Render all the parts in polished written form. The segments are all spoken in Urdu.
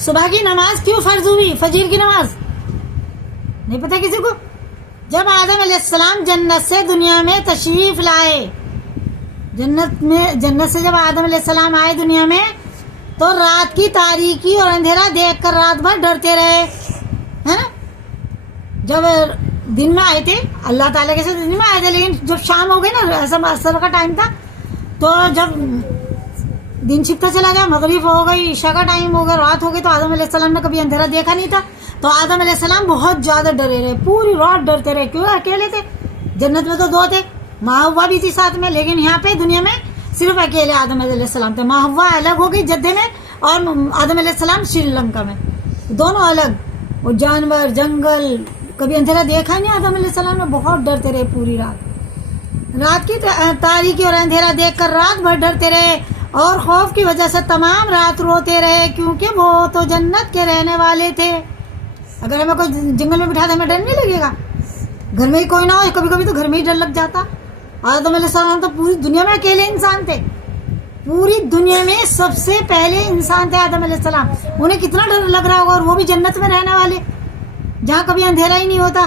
صبح کی نماز کیوں فرض ہوئی؟ فجر کی نماز نہیں پتہ کسی کو؟ جب آدم علیہ السلام جنت سے دنیا میں تشریف لائے، جنت سے جب آدم علیہ السلام آئے دنیا میں، تو رات کی تاریکی اور اندھیرا دیکھ کر رات بھر ڈرتے رہے، ہے نا؟ جب دن میں آئے تھے اللہ تعالیٰ کے ساتھ، دن میں آئے تھے، لیکن جب شام ہو گئی نا، ایسا اثر کا ٹائم تھا، تو جب دن چھپتا چلا گیا، مغرب ہو گئی، عشاء کا ٹائم ہو گیا، رات ہو گئی، تو آدم علیہ السلام نے کبھی اندھیرا دیکھا نہیں تھا، تو آدم علیہ السلام بہت زیادہ ڈرے رہے، پوری رات ڈرتے رہے۔ کیوں؟ اکیلے تھے، جنت میں تو دو تھے، ماں ہوا بھی تھی ساتھ میں، لیکن یہاں پہ دنیا میں صرف اکیلے آدم علیہ السلام تھے۔ ماں ہوا الگ ہو گئی جدے میں، اور آدم علیہ السلام سری لنکا میں، دونوں الگ۔ وہ جانور، جنگل، کبھی اندھیرا دیکھا نہیں آدم علیہ السلام نے، بہت ڈرتے رہے پوری رات۔ رات کی تاریکی اور اندھیرا دیکھ کر رات بھر ڈرتے رہے، اور خوف کی وجہ سے تمام رات روتے رہے، کیونکہ وہ تو جنت کے رہنے والے تھے۔ اگر ہمیں کوئی جنگل میں بٹھا دے ہمیں ڈر نہیں لگے گا؟ گھر میں ہی کوئی نہ ہو، کبھی کبھی تو گھر میں ہی ڈر لگ جاتا۔ آدم علیہ السلام تو پوری دنیا میں اکیلے انسان تھے، پوری دنیا میں سب سے پہلے انسان تھے آدم علیہ السلام، انہیں کتنا ڈر لگ رہا ہوگا، اور وہ بھی جنت میں رہنے والے، جہاں کبھی اندھیرا ہی نہیں ہوتا،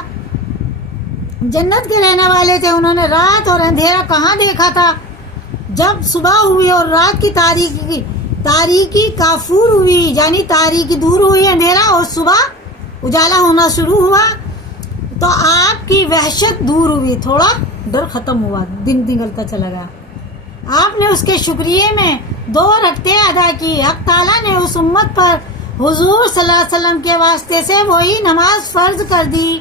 جنت کے رہنے والے تھے۔ انہوں نے رات اور اندھیرا کہاں دیکھا تھا؟ جب صبح ہوئی اور رات کی تاریکی کافور ہوئی، یعنی تاریکی دور ہوئی، اندھیرا، اور صبح اجالا ہونا شروع ہوا، تو آپ کی وحشت دور ہوئی، تھوڑا ڈر ختم ہوا، دن نکلتا چلا گیا۔ آپ نے اس کے شکریہ میں 2 رکعتیں ادا کی۔ حق تعالیٰ نے اس امت پر حضور صلی اللہ علیہ وسلم کے واسطے سے وہی نماز فرض کر دی،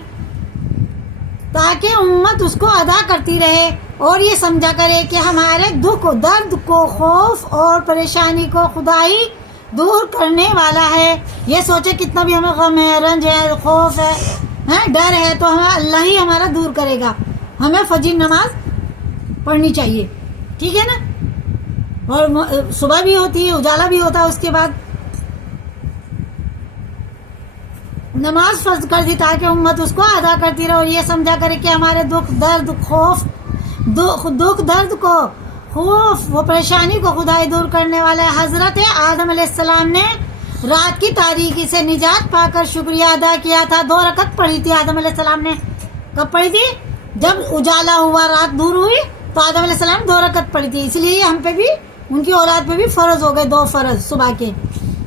تاکہ امت اس کو ادا کرتی رہے اور یہ سمجھا کرے کہ ہمارے دکھ، درد کو، خوف اور پریشانی کو خدا ہی دور کرنے والا ہے۔ یہ سوچے کتنا بھی ہمیں غم ہے، رنج ہے، خوف ہے، ڈر ہے، تو ہمیں اللہ ہی ہمارا دور کرے گا۔ ہمیں فجر نماز پڑھنی چاہیے، ٹھیک ہے نا؟ اور صبح بھی ہوتی ہے، اجالا بھی ہوتا ہے، اس کے بعد نماز فرض کر دی تاکہ امت اس کو ادا کرتی رہے اور یہ سمجھا کرے کہ ہمارے دکھ، درد، کو خوف و پریشانی کو خدا ہی دور کرنے والا ہے۔ حضرت آدم علیہ السلام نے رات کی تاریکی سے نجات پا کر شکریہ ادا کیا تھا۔ 2 رکعت پڑھی تھی آدم علیہ السلام نے۔ کب پڑھی تھی؟ جب اجالا ہوا، رات دور ہوئی، تو آدم علیہ السلام 2 رکعت پڑھی تھی۔ اس لیے ہم پہ بھی، ان کی اولاد پہ بھی فرض ہو گئے 2 فرض صبح کے۔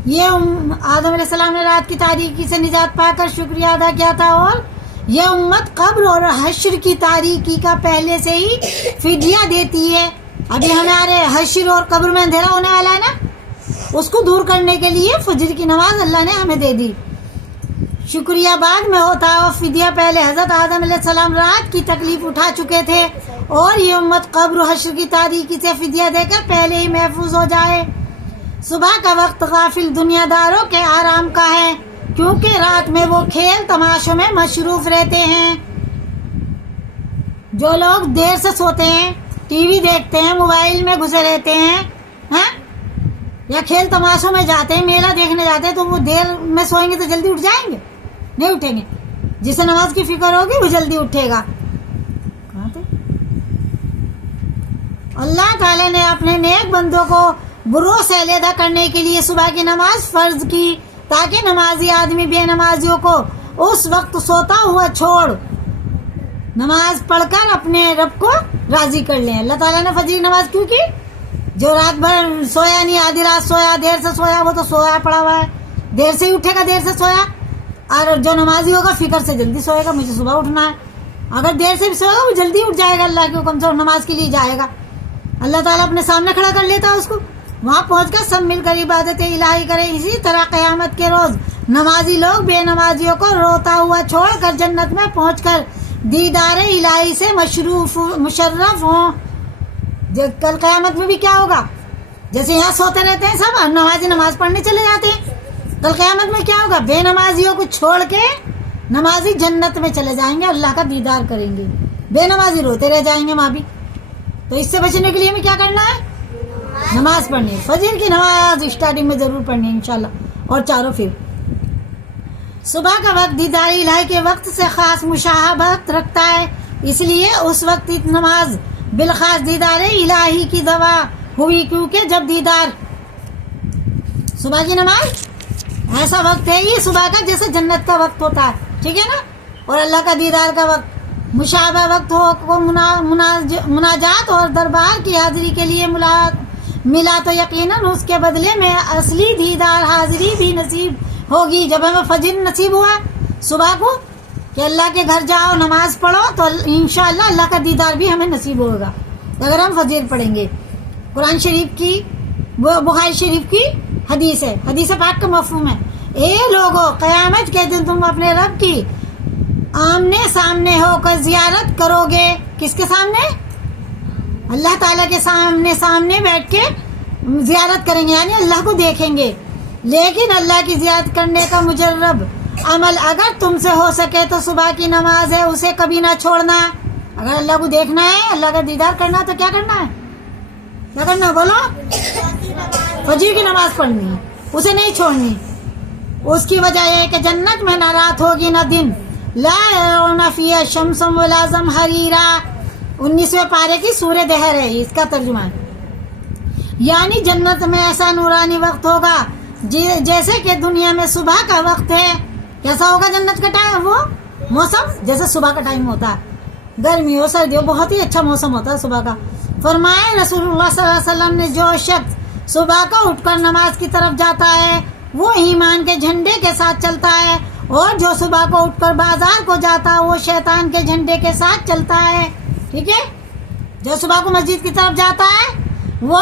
یہ آدم علیہ السلام نے رات کی تاریکی سے نجات پا کر شکریہ ادا کیا تھا، اور یہ امت قبر اور حشر کی تاریکی کا پہلے سے ہی فدیہ دیتی ہے۔ ابھی ہمارے حشر اور قبر میں اندھیرا ہونے والا ہے نا، اس کو دور کرنے کے لیے فجر کی نماز اللہ نے ہمیں دے دی۔ شکریہ بعد میں ہوتا ہے اور فدیہ پہلے۔ حضرت آدم علیہ السلام رات کی تکلیف اٹھا چکے تھے، اور یہ امت قبر و حشر کی تاریکی سے فدیہ دے کر پہلے ہی محفوظ ہو جائے۔ صبح کا وقت غافل دنیا داروں کے آرام کا ہے، کیونکہ رات میں وہ کھیل تماشوں میں مصروف رہتے ہیں۔ جو لوگ دیر سے سوتے ہیں، ٹی وی دیکھتے ہیں، موبائل میں گھسے رہتے ہیں، یا کھیل تماشوں میں جاتے ہیں، میلہ دیکھنے جاتے ہیں، تو وہ دیر میں سوئیں گے تو جلدی اٹھ جائیں گے؟ نہیں اٹھیں گے۔ جسے نماز کی فکر ہوگی وہ جلدی اٹھے گا۔ کہاں تھے؟ اللہ تعالی نے اپنے نیک بندوں کو بروں سے علیحدہ کرنے کے لیے صبح کی نماز فرض کی، تاکہ نمازی آدمی بے نمازیوں کو اس وقت سوتا ہوا چھوڑ نماز پڑھ کر اپنے رب کو راضی کر لیں۔ اللہ تعالیٰ نے فجر نماز کیوں کی؟ جو رات بھر سویا نہیں، آدھی رات سویا، دیر سے سویا، وہ تو سویا پڑا ہوا ہے، دیر سے ہی اٹھے گا، دیر سے سویا۔ اور جو نمازی ہوگا فکر سے جلدی سوئے گا، مجھے صبح اٹھنا ہے۔ اگر دیر سے بھی سوئے گا وہ جلدی اٹھ جائے گا، اللہ کے حکم سے، اور نماز کے لیے جائے گا۔ اللہ تعالیٰ اپنے سامنے کھڑا کر لیتا ہے اس کو، وہاں پہنچ کر سب مل کر عبادت الہی کرے۔ اسی طرح قیامت کے روز نمازی لوگ بے نمازیوں کو روتا ہوا چھوڑ کر جنت میں پہنچ کر دیدار الہی سے مشرف ہوں۔ کل قیامت میں بھی کیا ہوگا؟ جیسے یہاں سوتے رہتے ہیں سب، نمازی نماز پڑھنے چلے جاتے ہیں، کل قیامت میں کیا ہوگا؟ بے نمازیوں کو چھوڑ کے نمازی جنت میں چلے جائیں گے، اللہ کا دیدار کریں گے، بے نمازی روتے رہ جائیں گے وہاں بھی۔ تو اس سے بچنے کے لیے ہمیں کیا کرنا ہے؟ نماز پڑھنی ہے۔ فجر کی نماز اسٹارٹنگ میں ضرور پڑھنی ہے انشاءاللہ، اور چاروں پھر۔ صبح کا وقت دیدار الہی کے وقت سے خاص مشابہت رکھتا ہے، اس لیے اس وقت نماز بالخاص دیدار الہی کی دعا ہوئی، کیونکہ جب دیدار صبح کی نماز ایسا وقت ہے یہ صبح کا جیسے جنت کا وقت ہوتا ہے، ٹھیک ہے نا، اور اللہ کا دیدار کا وقت، مشابہ وقت ہو کو مناجات اور دربار کی حاضری کے لیے ملا تو یقیناً اس کے بدلے میں اصلی دیدار حاضری بھی نصیب ہوگی۔ جب ہمیں فجر نصیب ہوا صبح کو کہ اللہ کے گھر جاؤ نماز پڑھو تو انشاءاللہ اللہ کا دیدار بھی ہمیں نصیب ہوگا اگر ہم فجر پڑھیں گے۔ قرآن شریف کی بخاری شریف کی حدیث ہے، حدیث پاک کا مفہوم ہے، اے لوگو قیامت کے دن تم اپنے رب کی آمنے سامنے ہو کر زیارت کرو گے۔ کس کے سامنے؟ اللہ تعالیٰ کے سامنے بیٹھ کے زیارت کریں گے، یعنی اللہ کو دیکھیں گے۔ لیکن اللہ کی زیارت کرنے کا مجرب عمل اگر تم سے ہو سکے تو صبح کی نماز ہے، اسے کبھی نہ چھوڑنا۔ اگر اللہ کو دیکھنا ہے، اللہ کا دیدار کرنا تو کیا کرنا ہے؟ کیا کرنا ہے بولو؟ فجر کی نماز پڑھنی ہے، اسے نہیں چھوڑنی۔ اس کی وجہ یہ ہے کہ جنت میں نہ رات ہوگی نہ دن، لا يرون فيها الشمس ولا زمهريرا، 19ویں پارے کی سورہ دہر ہے اس کا ترجمہ، یعنی جنت میں ایسا نورانی وقت ہوگا جیسے کہ دنیا میں صبح کا وقت ہے۔ کیسا ہوگا جنت کا ٹائم؟ وہ موسم جیسے صبح کا ٹائم ہوتا ہے، گرمی ہو سردی ہو، بہت ہی اچھا موسم ہوتا ہے صبح کا۔ فرمائے رسول اللہ صلی اللہ علیہ وسلم نے، جو شخص صبح کو اٹھ کر نماز کی طرف جاتا ہے وہ ایمان کے جھنڈے کے ساتھ چلتا ہے، اور جو صبح کو اٹھ کر بازار کو جاتا ہے وہ شیطان کے جھنڈے کے ساتھ چلتا ہے۔ ٹھیک ہے، جو صبح کو مسجد کی طرف جاتا ہے وہ